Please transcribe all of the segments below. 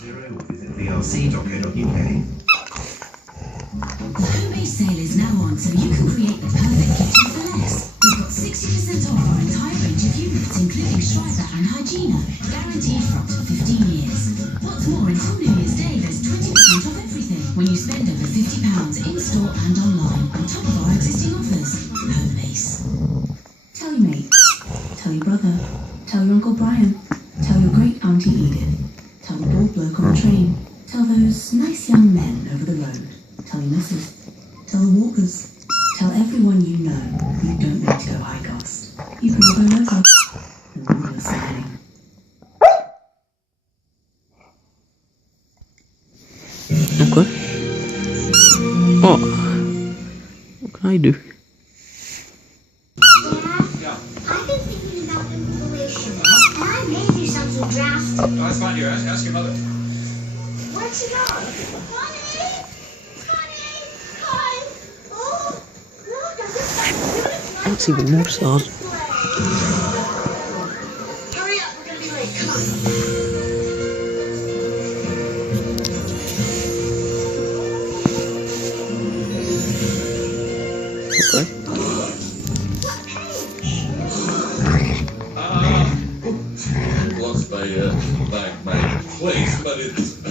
Visit vlc.co.uk. The home-based sale is now on, so you can create the perfect kitchen for less. We've got 60% off our entire range of units, including Striper and Hygiena, guaranteed for up to 15 years. What's more, until New Year's Day, there's 20% off everything when you spend over £50 in-store and online, on top of our existing offers. Home-base. Tell your mate. Tell your brother. Tell your Uncle Brian. Tell your great-auntie Edith. Tell the bald bloke on the train. Tell those nice young men over the road. Tell your missus. Tell the walkers. Tell everyone you know. You don't need to go high cost. You can all go low cost. And then we're listening. Okay. Oh. What can I do? I've been thinking about information, and I may do something drastic. Oh, that's fine. You ask your mother. Where'd she go? Honey! Honey! Hi! Oh, look, I just That's even more sad. Hurry up, we're gonna be late. Come on. Okay. Lost my place, but it's a...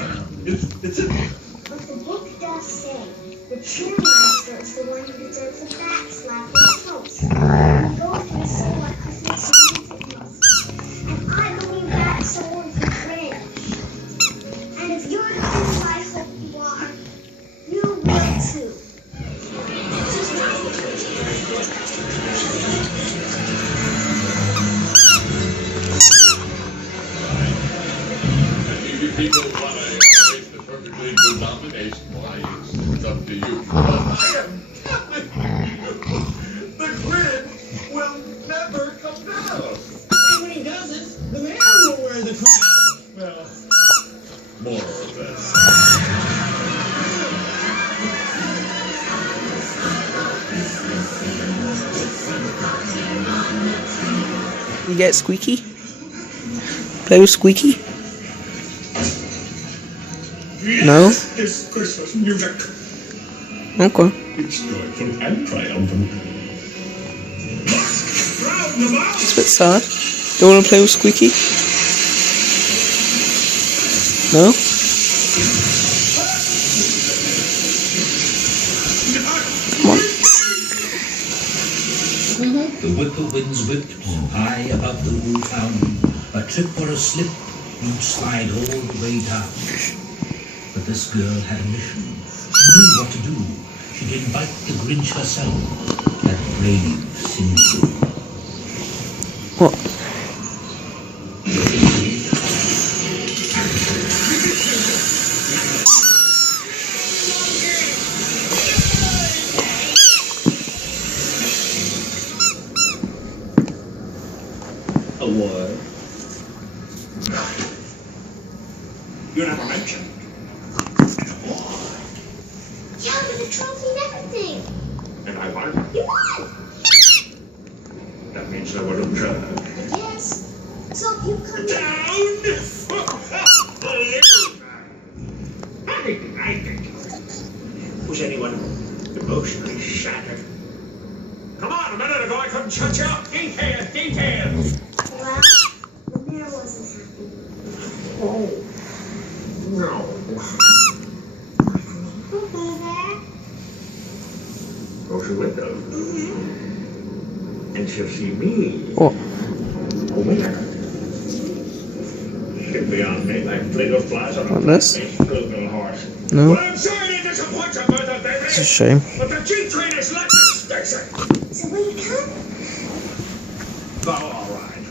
But the book does say the true master is the one who deserves a back slap in the toast. We go through somewhat Christmas music month, and I believe that someone can cringe. And if you're the who I hope you are, you will too. If you people want to create the perfectly good combination, why, it's up to you. But I am telling you, the Grinch will never come down. And when he doesn't, the mayor will wear the crown. Well, more or less. You get Squeaky? Play with Squeaky? No? This Christmas music. Okay. It's joyful and triumphant. It's a bit sad. Do you want to play with Squeaky? No? Come on. The whippoorwills whipped high above the whole town. A trip or a slip, you'd slide all the way down. But this girl had a mission. She knew what to do. She'd invite the Grinch herself, that brave sinful. What? A word. You never mentioned. Yeah, with the trophy and everything. And I won. You won! That means there were a return. Yes. So if you come Down! I think. Was anyone emotionally shattered? Come on, a minute ago I couldn't shut you up. Details! well, the mayor wasn't happy. Oh. No. Over there? Go to the window. Mm-hmm. And she'll see me. What? A winner. She'll be on me like little flies on a Like this? little horse. No? Well, I'm sorry to disappoint you, Mother Baby. It's a shame. But the G train has left the station. So will you come? Oh, all right.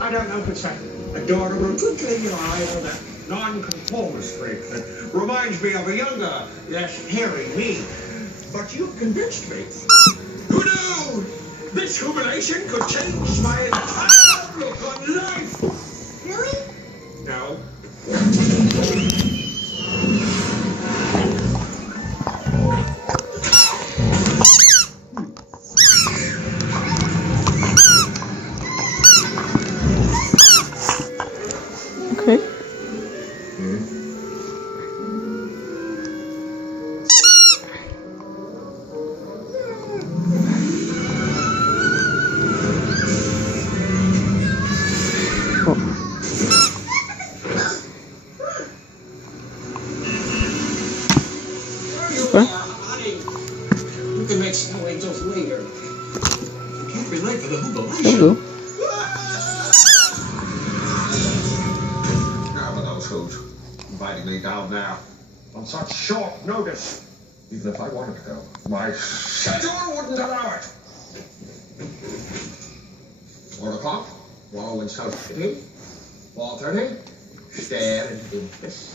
I don't know if it's that adorable twinkle in your eye or that non-conformist streak that reminds me of a younger, less hairy me. But you've convinced me. Who knew this humiliation could change my entire outlook on life? Really? No. Okay. you go. Now for those who's inviting me down there on such short notice. Even if I wanted to go, my schedule wouldn't allow it. 4 o'clock, Wall in South City. 4:30, stare into this.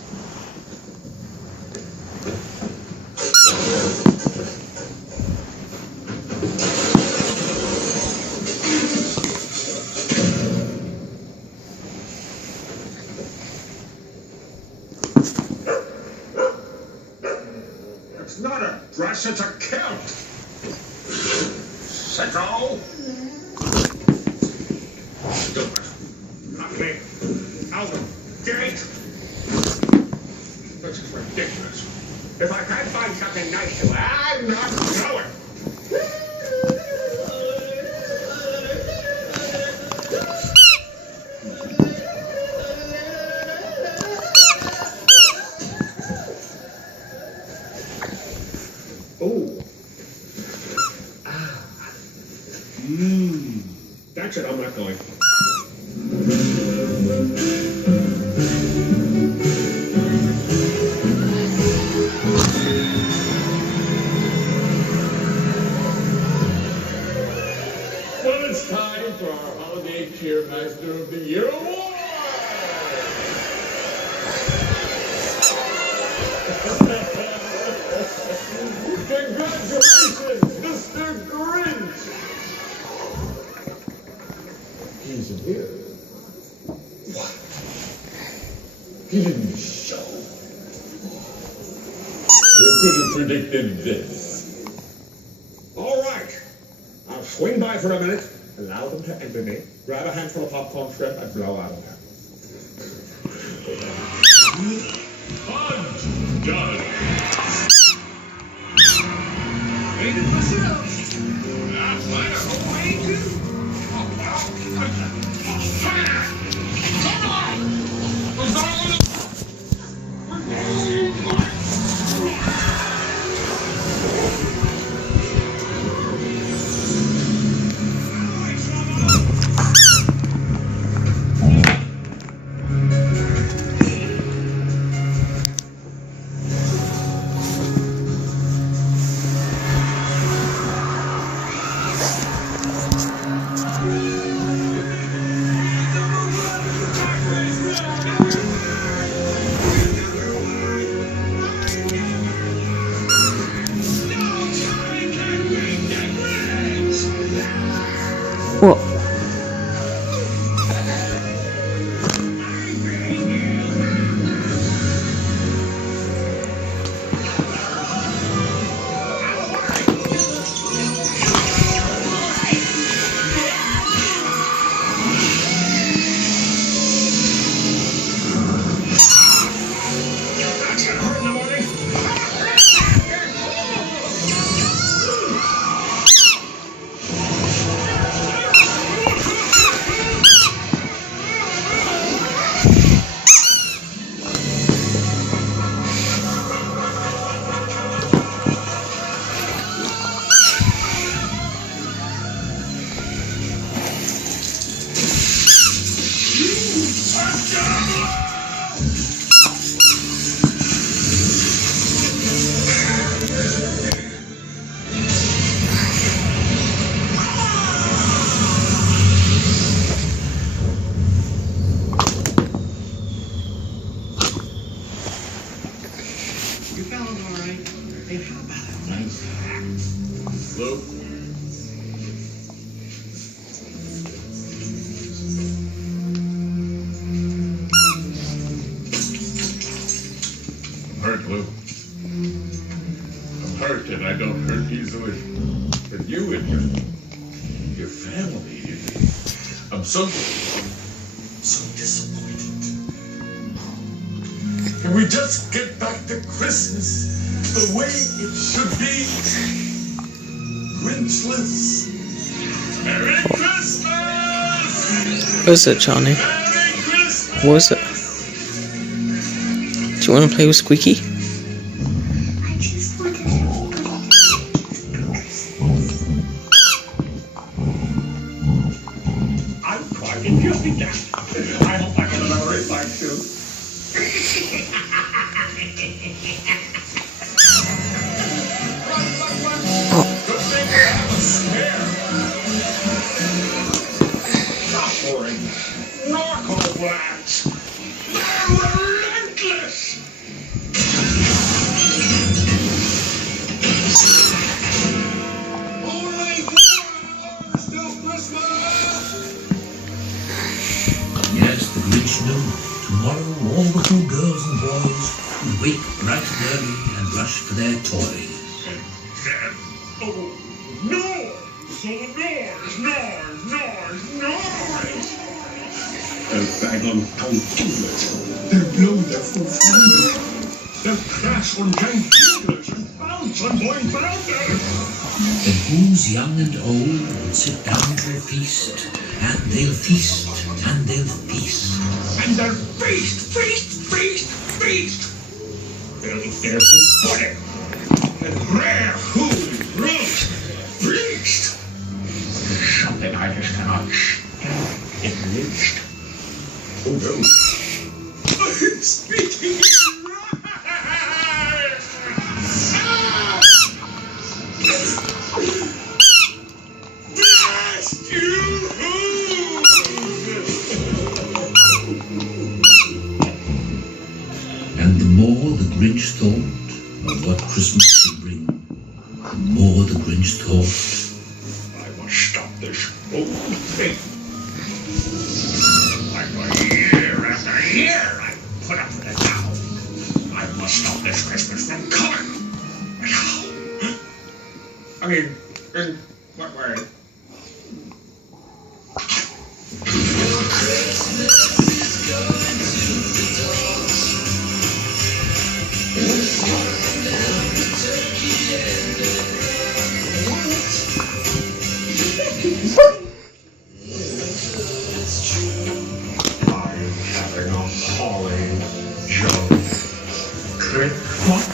It's not a dress, it's a kilt. Sicko. Do it. Not me. Out of gate. This is ridiculous. If I can't find something nice to wear, I'm not going. Oh. Ah. That's it, I'm not going. Well, it's time for our Holiday Cheermaster of the Year award! Congratulations, Mr. Grinch! He's here. What? He didn't show. Who could have predicted this? All right. I'll swing by for a minute, allow them to enter me, grab a handful of popcorn shrimp, and blow out of there. Fudge done. Ain't it myself? That's right, I'm away too. What? You fellas all right? Hey, how about a nice hat? Look. I'm hurt, Lou. I'm hurt and I don't hurt easily. But you and your family, I'm so disappointed. Can we just get back to Christmas the way it should be? Grinchless. Merry Christmas! What is it, Chani? Merry Christmas! What is it? Do you want to play with Squeaky? I just wanted to go. can just be that. I hope I can remember it like you. Good thing we have a spare. Suffering. Narco-blacks. They're relentless. Only 4 hours till Christmas. Yes, the Grinch knew. Tomorrow all the little girls and boys would wake bright and early and rush for their toys. Oh, no! So noise! They'll bang on congealers. They'll blow their full fingers. They'll crash on giant fingers and bounce on boing bounders. Then who's young and old will sit down to a feast, and they'll feast, and they'll feast. And they'll feast. They'll eat their full pudding. And rare food, roast, feast. Something I just cannot stand. It lynched. Oh no. I'm speaking in rhymes. Blast you! And the more the Grinch thought of what Christmas would bring, the more the Grinch thought, I must stop this whole thing. Like year after year I put up with it now. I must stop this Christmas from coming. I mean, in what way? I'm having a appalling joke. Click, what?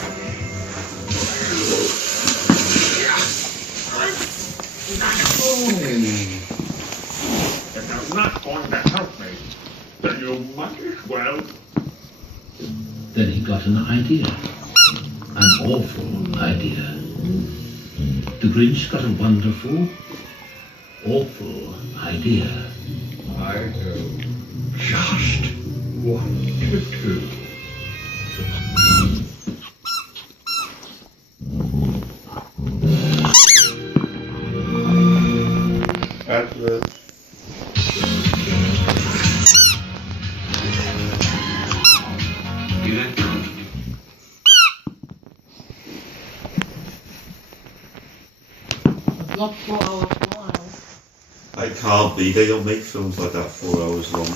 I'm not home. If you're not going to help me, then you might as well. then he got an idea. An awful idea. The Grinch got a wonderful, awful idea. I know just what to do. Advert. Not 4 hours long. It can't be. They don't make films like that 4 hours long.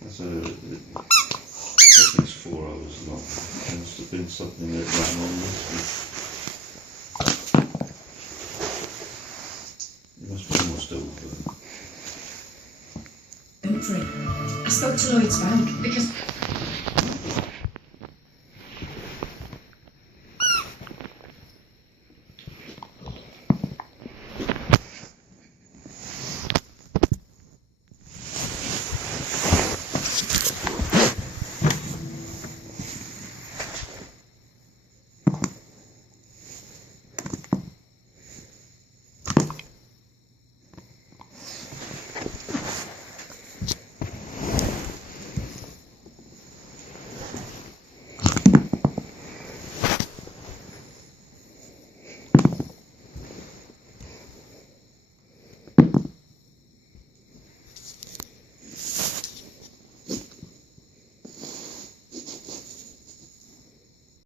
That's I think it's 4 hours long. There must have been something that ran on this. It must be almost over. Don't worry. I spoke to Lloyd's bank because